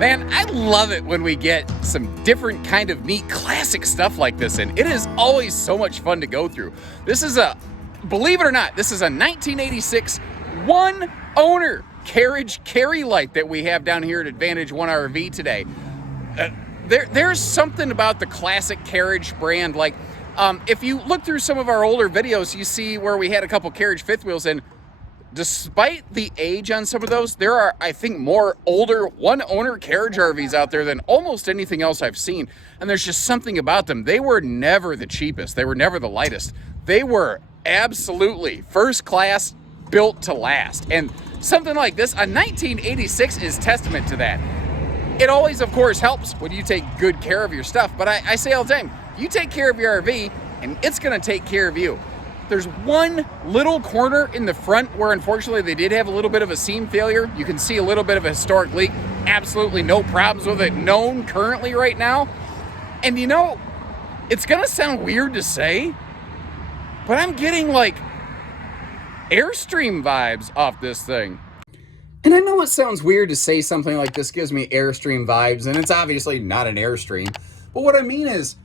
Man, I love it when we get some different kind of neat classic stuff like this, and it is always so much fun to go through. This is believe it or not, this is a 1986 one owner Carriage Carri Lite that we have down here at Advantage One RV today. There's something about the classic Carriage brand. Like, if you look through some of our older videos, you see where we had a couple Carriage fifth wheels, and despite the age on some of those, there are, I think, more older one-owner Carriage RVs out there than almost anything else I've seen. And there's just something about them. They were never the cheapest. They were never the lightest. They were absolutely first class, built to last. And something like this, a 1986, is testament to that. It always, of course, helps when you take good care of your stuff. But I say all the time, you take care of your RV, and it's going to take care of you. There's one little corner in the front where unfortunately they did have a little bit of a seam failure. You can see a little bit of a historic leak. Absolutely no problems with it known currently right now. And you know, it's gonna sound weird to say, but I'm getting like Airstream vibes off this thing. And I know it sounds weird to say something like this gives me Airstream vibes, and it's obviously not an Airstream. But what I mean is,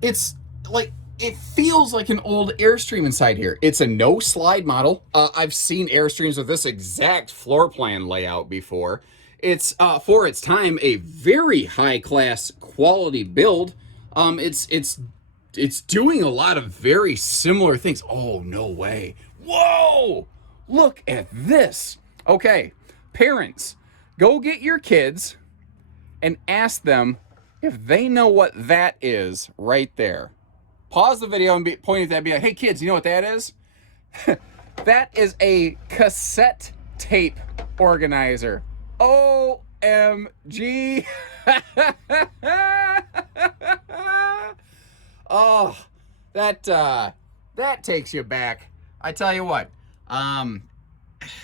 it's like, it feels like an old Airstream inside here. It's a no-slide model. I've seen Airstreams with this exact floor plan layout before. It's, for its time, a very high-class quality build. It's doing a lot of very similar things. Oh, no way. Whoa! Look at this. Okay, parents, go get your kids and ask them if they know what that is right there. Pause the video and point at that and be like, hey kids, you know what that is? That is a cassette tape organizer. OMG. Oh, that takes you back. I tell you what,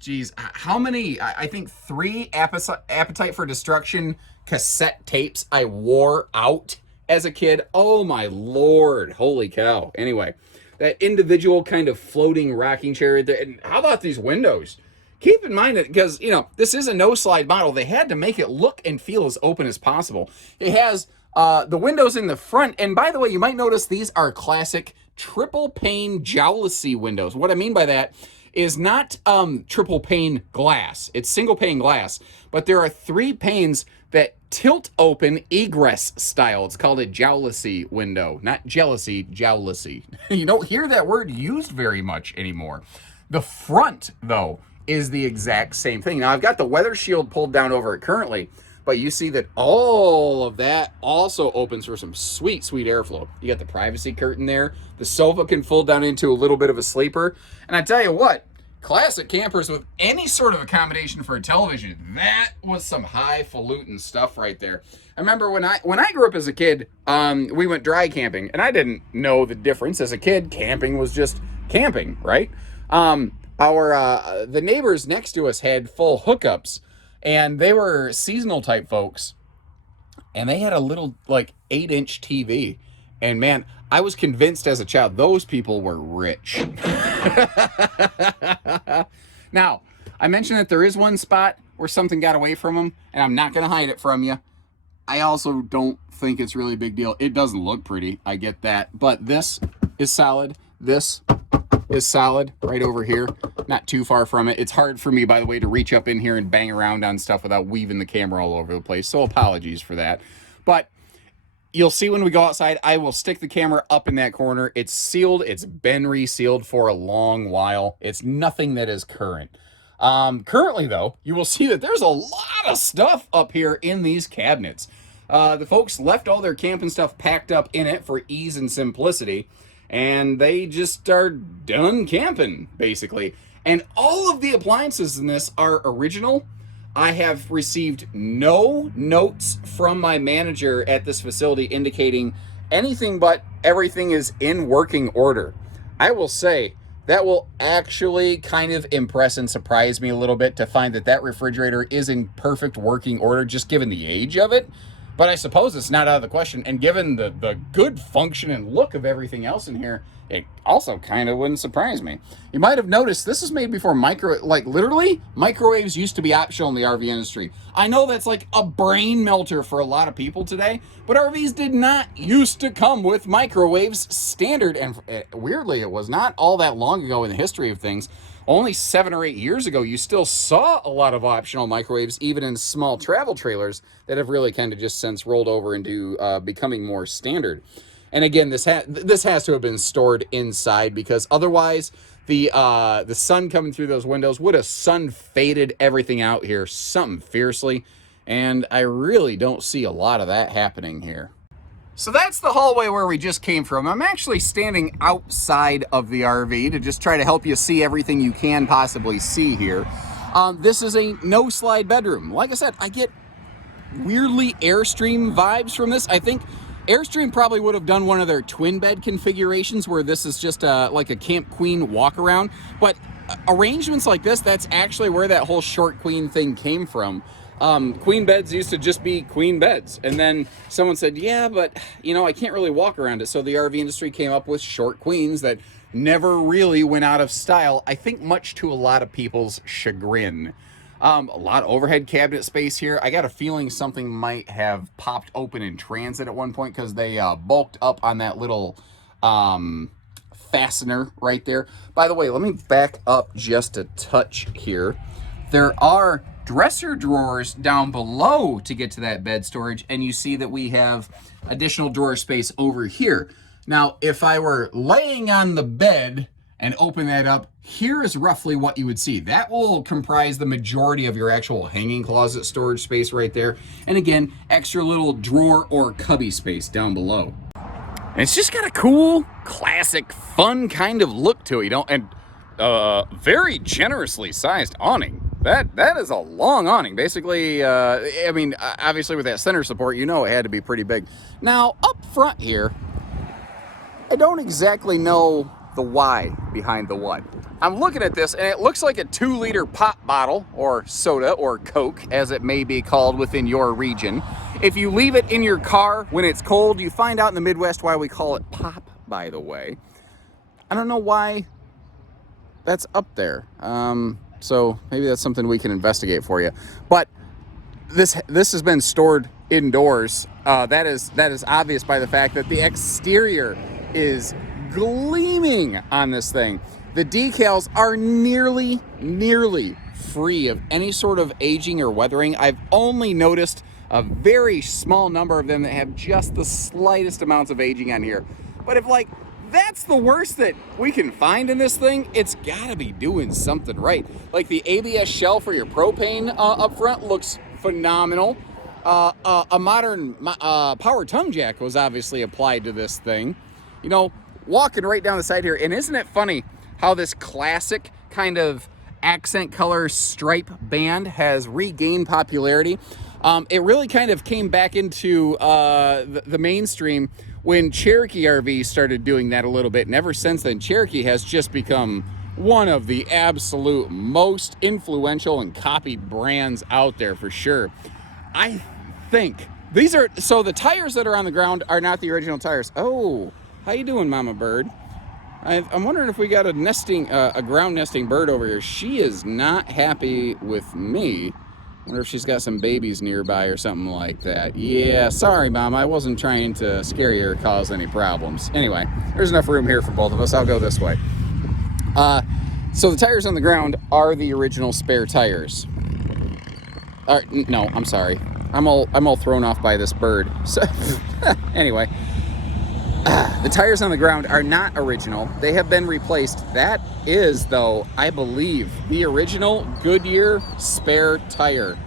geez, how many, I think 3 Appetite for Destruction cassette tapes I wore out as a kid. Oh my Lord, holy cow. Anyway, that individual kind of floating rocking chair right there. And how about these windows? Keep in mind that, because, you know, this is a no-slide model, they had to make it look and feel as open as possible. It has the windows in the front, and by the way, you might notice these are classic triple pane jowlecy windows. What I mean by that is not triple pane glass. It's single pane glass, but there are 3 panes that tilt open egress style. It's called a jowlecy window, not jealousy, jowlecy. You don't hear that word used very much anymore. The front, though, is the exact same thing. Now, I've got the weather shield pulled down over it currently, but you see that all of that also opens for some sweet, sweet airflow. You got the privacy curtain there. The sofa can fold down into a little bit of a sleeper. And I tell you what, classic campers with any sort of accommodation for a television, that was some highfalutin stuff right there. I remember when I grew up as a kid, we went dry camping, and I didn't know the difference. As a kid, camping was just camping, right? The neighbors next to us had full hookups, and they were seasonal type folks, and they had a little like 8-inch TV. And man, I was convinced as a child those people were rich. Now, I mentioned that there is one spot where something got away from them, and I'm not going to hide it from you. I also don't think it's really a big deal. It doesn't look pretty, I get that, but this is solid. This is solid right over here, not too far from it. It's hard for me, by the way, to reach up in here and bang around on stuff without weaving the camera all over the place, so apologies for that. But you'll see when we go outside, I will stick the camera up in that corner. It's sealed. It's been resealed for a long while. It's nothing that is current. Currently, though, you will see that there's a lot of stuff up here in these cabinets. The folks left all their camping stuff packed up in it for ease and simplicity, and they just are done camping, basically. And all of the appliances in this are original. I have received no notes from my manager at this facility indicating anything but everything is in working order. I will say that will actually kind of impress and surprise me a little bit to find that that refrigerator is in perfect working order, just given the age of it. But I suppose it's not out of the question. And given the good function and look of everything else in here, it also kind of wouldn't surprise me. You might have noticed this was made before literally, microwaves used to be optional in the RV industry. I know that's like a brain melter for a lot of people today, but RVs did not used to come with microwaves standard. And weirdly, it was not all that long ago in the history of things. Only 7 or 8 years ago, you still saw a lot of optional microwaves, even in small travel trailers, that have really kind of just since rolled over into becoming more standard. And again, this has to have been stored inside, because otherwise the sun coming through those windows would have sun faded everything out here something fiercely. And I really don't see a lot of that happening here. So that's the hallway where we just came from. I'm actually standing outside of the RV to just try to help you see everything you can possibly see here. This is a no slide bedroom. Like I said, I get weirdly Airstream vibes from this. I think Airstream probably would have done one of their twin bed configurations where this is just like a Camp Queen walk around. But arrangements like this, that's actually where that whole short queen thing came from. Queen beds used to just be queen beds. And then someone said, yeah, but you know, I can't really walk around it. So the RV industry came up with short queens that never really went out of style. I think much to a lot of people's chagrin. A lot of overhead cabinet space here. I got a feeling something might have popped open in transit at one point because they bulked up on that little fastener right there. By the way, let me back up just a touch here. There are dresser drawers down below to get to that bed storage, and you see that we have additional drawer space over here. Now, if I were laying on the bed and open that up, here is roughly what you would see. That will comprise the majority of your actual hanging closet storage space right there. And again, extra little drawer or cubby space down below. And it's just got a cool, classic, fun kind of look to it, you know, and very generously sized awning. That is a long awning. Basically, I mean, obviously with that center support, you know it had to be pretty big. Now, up front here, I don't exactly know the why behind the what. I'm looking at this, and it looks like a 2-liter pop bottle, or soda, or Coke, as it may be called within your region. If you leave it in your car when it's cold, you find out in the Midwest why we call it pop, by the way. I don't know why that's up there. So maybe that's something we can investigate for you. But this has been stored indoors. That is obvious by the fact that the exterior is gleaming on this thing. The decals are nearly free of any sort of aging or weathering. I've only noticed a very small number of them that have just the slightest amounts of aging on here. But if like that's the worst that we can find in this thing, it's gotta be doing something right. Like the ABS shell for your propane up front looks phenomenal. A modern power tongue jack was obviously applied to this thing. You know, walking right down the side here, and isn't it funny how this classic kind of accent color stripe band has regained popularity? It really kind of came back into the mainstream when Cherokee RV started doing that a little bit, and ever since then, Cherokee has just become one of the absolute most influential and copied brands out there for sure. I think these are, so the tires that are on the ground are not the original tires. Oh, how you doing, Mama Bird? I'm wondering if we got a ground nesting bird over here. She is not happy with me. Wonder if she's got some babies nearby or something like that. Yeah, sorry, Mom. I wasn't trying to scare you or cause any problems. Anyway, there's enough room here for both of us. I'll go this way. So the tires on the ground are the original spare tires. No, I'm sorry. I'm all thrown off by this bird. So anyway, the tires on the ground are not original. They have been replaced. That is, though, I believe, the original Goodyear spare tire.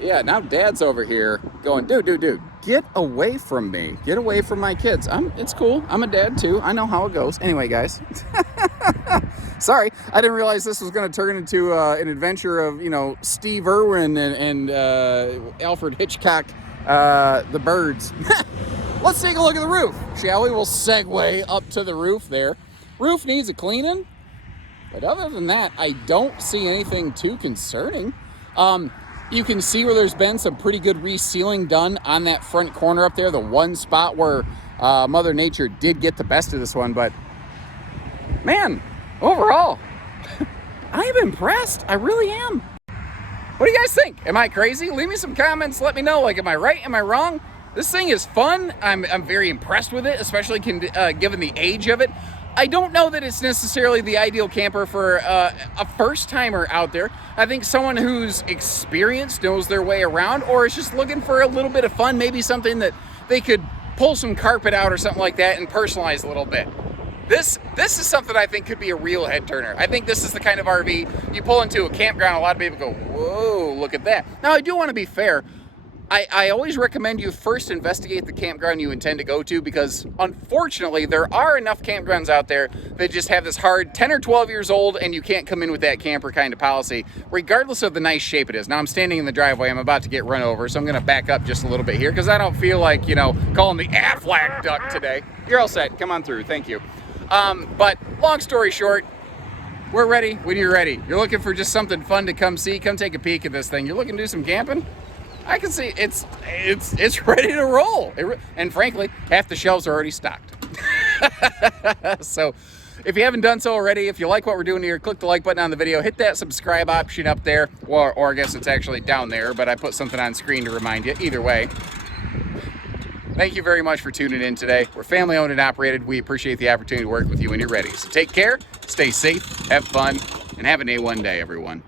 Yeah, now Dad's over here going, dude, get away from me. Get away from my kids. It's cool. I'm a dad, too. I know how it goes. Anyway, guys. Sorry, I didn't realize this was going to turn into an adventure of, you know, Steve Irwin and Alfred Hitchcock, the birds. Let's take a look at the roof, shall we? We'll segue up to the roof there. Roof needs a cleaning, but other than that, I don't see anything too concerning. You can see where there's been some pretty good resealing done on that front corner up there, the one spot where Mother Nature did get the best of this one, but man, overall, I am impressed. I really am. What do you guys think? Am I crazy? Leave me some comments. Let me know. Like, am I right? Am I wrong? This thing is fun. I'm very impressed with it, especially given the age of it. I don't know that it's necessarily the ideal camper for a first-timer out there. I think someone who's experienced, knows their way around, or is just looking for a little bit of fun, maybe something that they could pull some carpet out or something like that and personalize a little bit. This is something I think could be a real head turner. I think this is the kind of RV you pull into a campground, a lot of people go, whoa, look at that. Now, I do want to be fair. I always recommend you first investigate the campground you intend to go to, because unfortunately there are enough campgrounds out there that just have this hard 10 or 12 years old and you can't come in with that camper kind of policy, regardless of the nice shape it is. Now I'm standing in the driveway, I'm about to get run over, so I'm gonna back up just a little bit here because I don't feel like, you know, calling the Aflac duck today. You're all set, come on through, thank you. But long story short, we're ready when you're ready. You're looking for just something fun to come see, come take a peek at this thing. You're looking to do some camping? I can see it's ready to roll. And frankly, half the shelves are already stocked. So if you haven't done so already, if you like what we're doing here, click the like button on the video, hit that subscribe option up there, or I guess it's actually down there, but I put something on screen to remind you. Either way, thank you very much for tuning in today. We're family owned and operated. We appreciate the opportunity to work with you when you're ready. So take care, stay safe, have fun, and have an A1 day, everyone.